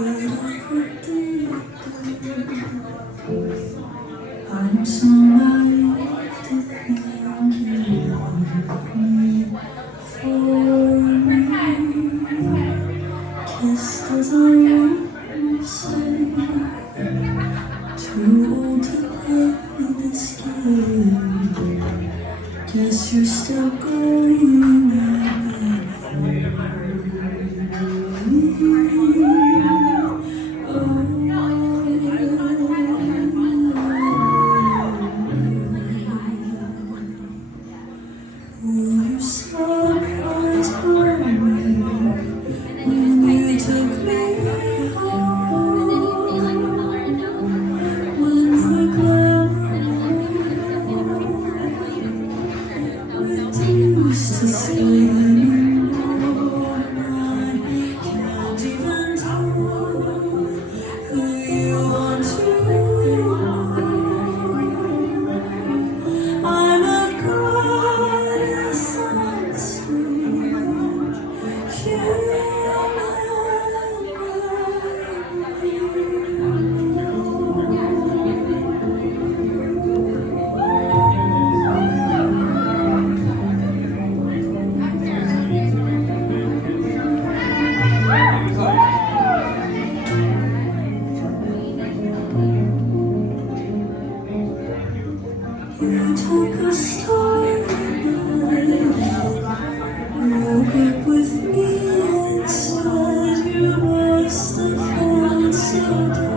I'm so naive to think you love me for me. Kissed as I am, say, too old to play this game. Guess you're still going at Will you surprise me when you took me home? When the glamour reduced to sleeping, I can't even tell who you want to know. I'm a goddess on stage, human. You took a story, woke up with me inside. You must have felt so